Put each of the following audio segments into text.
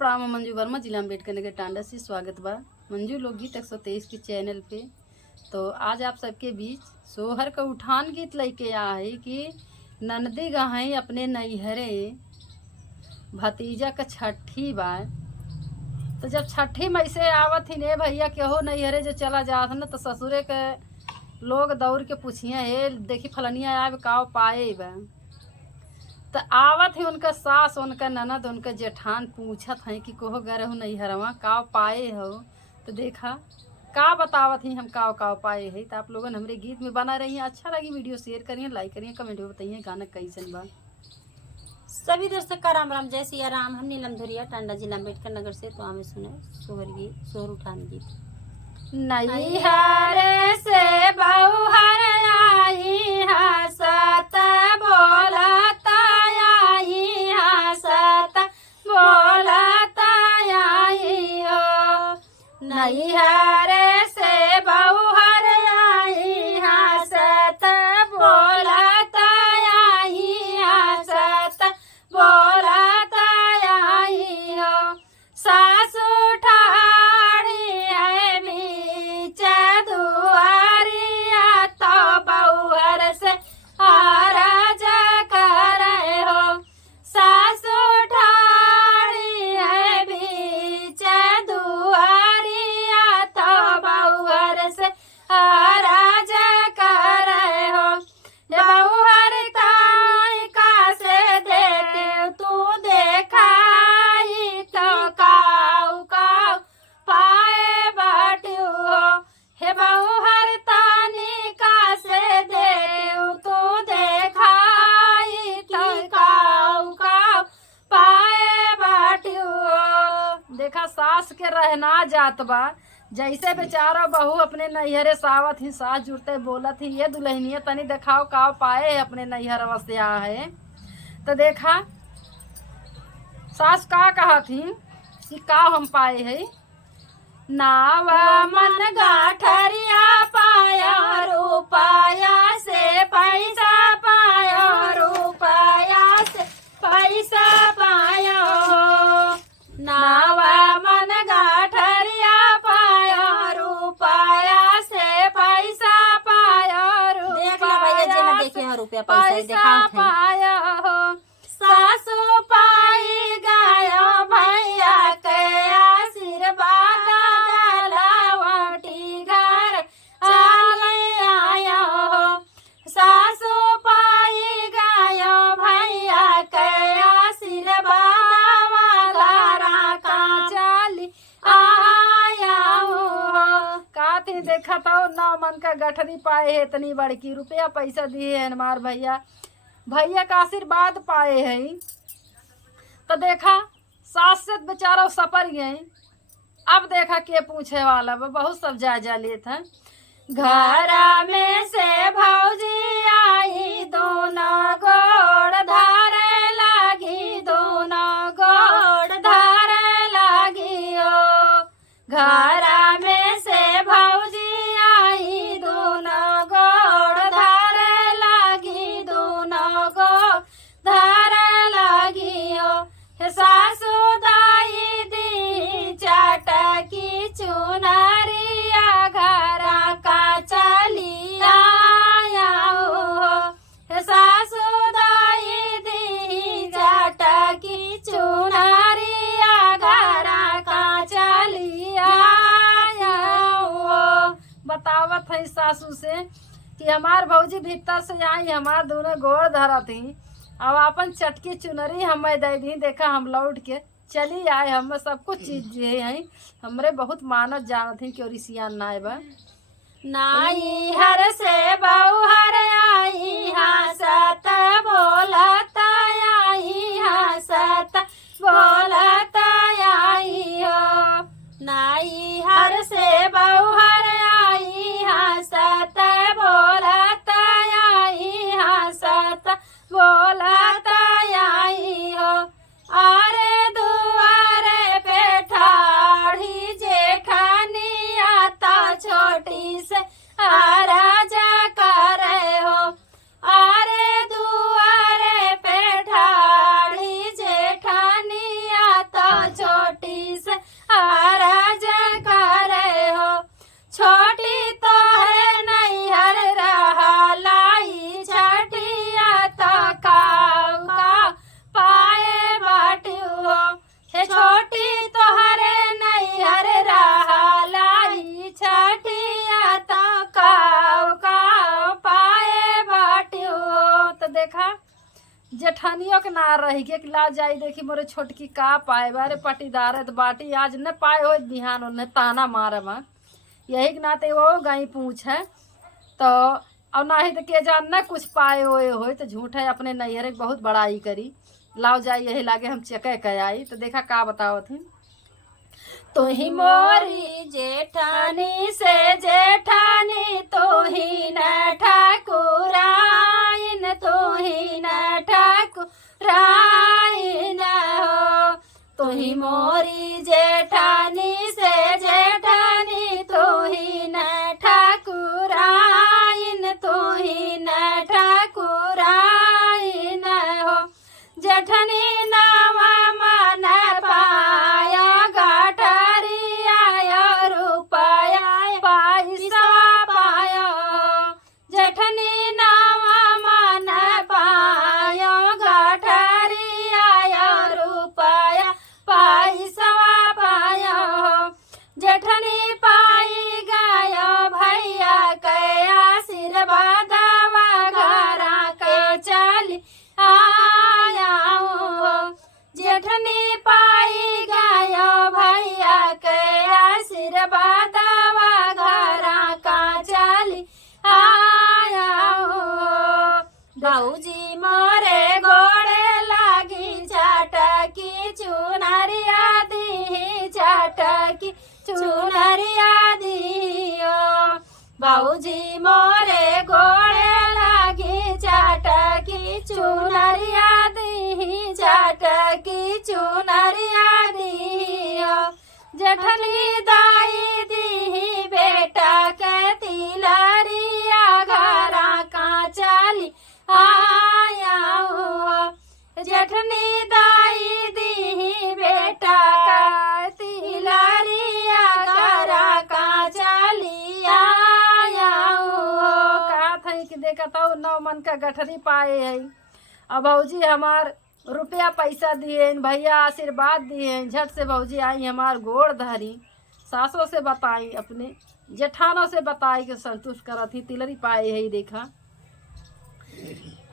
प्रणाम। मंजू वर्मा, जिला अम्बेडकर नगर, टांडा से स्वागत बा मंजू लोकगीत 123 के चैनल पे। तो आज आप सबके बीच सोहर का उठान गीत लेके आ है कि ननदी गहाई अपने नैहरे भतीजा का छठी बार। तो जब छठी मई से आवत ही ने भैया केहो नैहरे जो चला जात न तो ससुरे के लोग दौड़ के पूछिए हे देखी फलनिया आब काव पाए बा। तो आवत ही उनका सास उनका ननद उनका जेठान पूछत हैं कि कोहो गए हो नैहरवा काव पाए हो। तो देखा का बतावत ही हम काव काव पाए है। तो आप लोगन हमरे गीत में बना रही हैं। अच्छा लगी वीडियो शेयर करिए, लाइक करिए, कमेंट में बताइए गाना कैसन बा। सभी दर्शक का राम राम, जय सिया राम। हम नीलम धुरिया, टांडा जिला अम्बेडकर नगर से। तो हमें सुने सोहर उठान गीत। नैहर से बहुहर आई हसत बोलत आई हसत बोलत आई हो। नैहर से बहुहर आई हसत बोलत आई हसत बोलत आई हो। सासु ठाड़ी है बीच दुआरिया तो बहुहर से आरज करे हो। सासु ठाड़ी है बीच दुआरिया तो बहुहर से आरज करे हो। बहुहर ताई का से देते तू देखाई तो काऊ काऊ पाए बाटू हो। हे बहुहर तानी का से देव तू देखाई तो काऊ काऊ पाए बाटू हो। देखा सास के रहना जात बा। जैसे बेचारा बहू अपने नैहरे सावत ही सास जुड़ते बोलत ही ये दुल्हनिया तनी देखाओ काव पाए अपने नैहर अवस्था है। तो देखा सास का कहा थी कि काव हम पाए है। नाव मन गाठरिया पाया रुपया से पैसा पाया रुपया से पैसा पाया हो। नाव मन गाठरिया पाया रुपया से पैसा पाया देख ला भैया जी ने देखे हैं रुपया पैसा दिखाओ थे। पाया हो। सासु पाई गायो भैया के आशीर्वाद जलावटी घर चल आया हो। सासु पाई गायो भैया के आशीर्वाद वाला राका चली आया हो। काती देखा तो नौ मन का गठरी पाए है इतनी बड़की रुपया पैसा दिए है हमार भैया भैया का आशीर्वाद पाए है। तो देखा सास से बेचारा सपर गए। अब देखा के पूछे वाला बहुत सब जायजा लेत है। घर में से भौजी आई दोनों गोड़ धारे लागी दोनों गोड़ धारे लागी हो। घर में से भौजी आई दोनों गोड़ धारे लागी दोनों गोड़ धारे लागी हो। हे सासु दाई दी चटकी चुनरिया घरा का चली आया हो। हे सासु दाई दी चटकी चुनरिया घरा का चली आया हो। बतावत है सासू से कि हमार भौजी भीतर से आई हमार दोनों गोड़ धरा थी। अब अपन चटकी चुनरी हमें दे दी। देखा हम लौट के चली आए। हम सब कुछ चीज है हमरे बहुत मानत जानत थी कि ओरिसियान नाय बा। नाई हर से बहुहर आई हसत बोलत आई हसत बोलत आई हो। नाई हर से बहुहर आई हसत बोलत आई हसत बोलत आई हो। अरे दुआरे पे ठाड़ी जेठानिया ता छोटी से आराज करे हो। अरे दुआरे पे ठाड़ी जेठानिया छोटकियों के ना रही के ला जाई देखी मोरे छोटकी का पाए बारे पटीदार है तो बाटी आज न पाए हो बिहान उन्हें ताना मारे बा यही के नाते वो गाई पूछ है तो और ना ही तो के जान न कुछ पाए हो तो झूठ है अपने नैहरे बहुत बड़ाई करी लाओ जाई यही लागे हम चेके के आई तो देखा का बताओ थी तो ही मोरी जेठानी से जेठानी तो ही न ठाकुराइन तो ही न ठाकुराइन हो तो ही मोरी जेठानी से जेठानी तो ही न ठाकुराइन तो ही न ठाकुराइन हो जेठनी नावा मन पाया जेठनी नावा मन पायो गठरिया रुपया पैसा पायो जेठनी पाई गयो भैया के आशीर्वाद घरा के चली आया जेठनी पाई गयो भैया के आशीर्वाद घरा का चली भौजी मोरे गोड़े लागी चटकी चुनरिया दी चटकी चुनरिया दियो भौजी मोरे गोड़े लागी चटकी चुनरिया दी चटकी चुनरिया दियो जेठनी दाई दी बेटा के तिलरिया घरा का चली आया जेठनी दाई दी बेटा का तिलरिया घरा का चली आया का थी कि देखा तो 9 मन का गठरी पाए है अब भौजी हमार रुपया पैसा दिए भैया आशीर्वाद दिए झट से भौजी आई हमार गोड़ धरी सासों से बताई अपने जेठानों से बताई कि संतुष्ट करा थी तिलरी पाए है देखा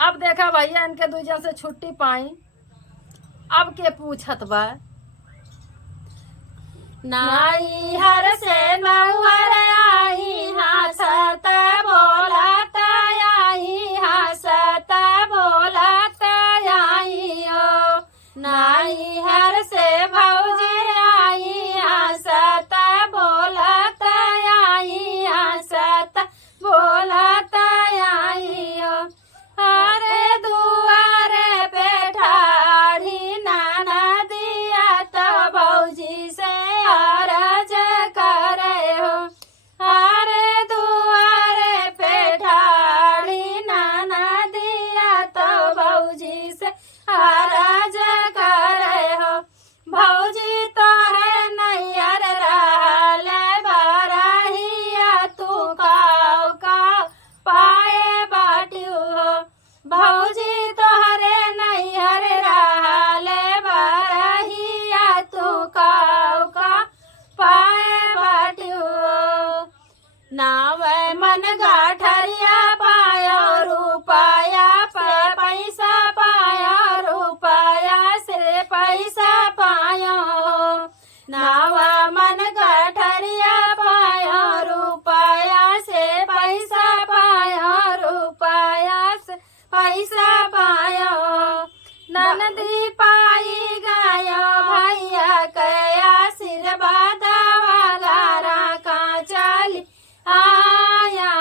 अब देखा भैया इनके दूजन से छुट्टी पाई अब के पूछत बा नाई हर से नौहर आई हंसत बोलत आई हंसत बोलत आई नाई हर से भौजी आई हंसत बोलत आई हंसत बोलत आई अरे दुआरे पे ठाड़ी नाना दिया तो भौजी से अरज करे हो अरे दुआरे पे ठाड़ी नाना दिया तो भौजी से अरज करे हो भौजी तोरे नैयर रहल बरहिया तू काव काव पाए बाटियो हो भौजी तोहरे नैहर रहल बरहिया तू काव काव पाए बाटियो नाव मन गाठरिया पायो रुपया पैसा पायो रुपया से पैसा पायो नावा मन गठरिया पायो रुपया से पैसा पायो रुपया से पैसा पायो ननदी पाई गयो भैया के आशीर्वाद घरा का चली आया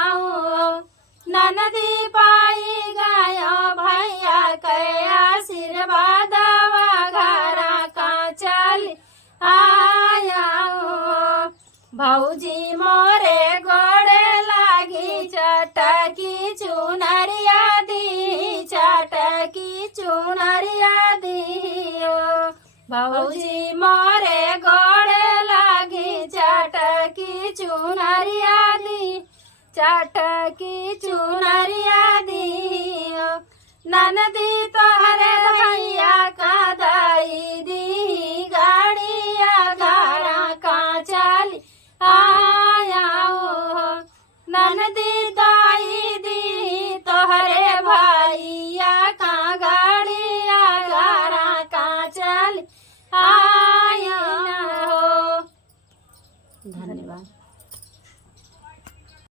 ननदी पाई गयो भैया के आशीर्वाद घरा का चली आया भौजी मोरे गोड़े लागी चटकी चुनरिया दी चटकी चुनरिया दियो भौजी मोरे गोड़े लागी चटकी चुनरिया दी चटकी चुनरिया दियो ननदी तोहरे भैया का दाई दी गाड़िया घरा का चली आया ननदी दाई दी तोहरे भैया का गाड़िया धन्यवाद।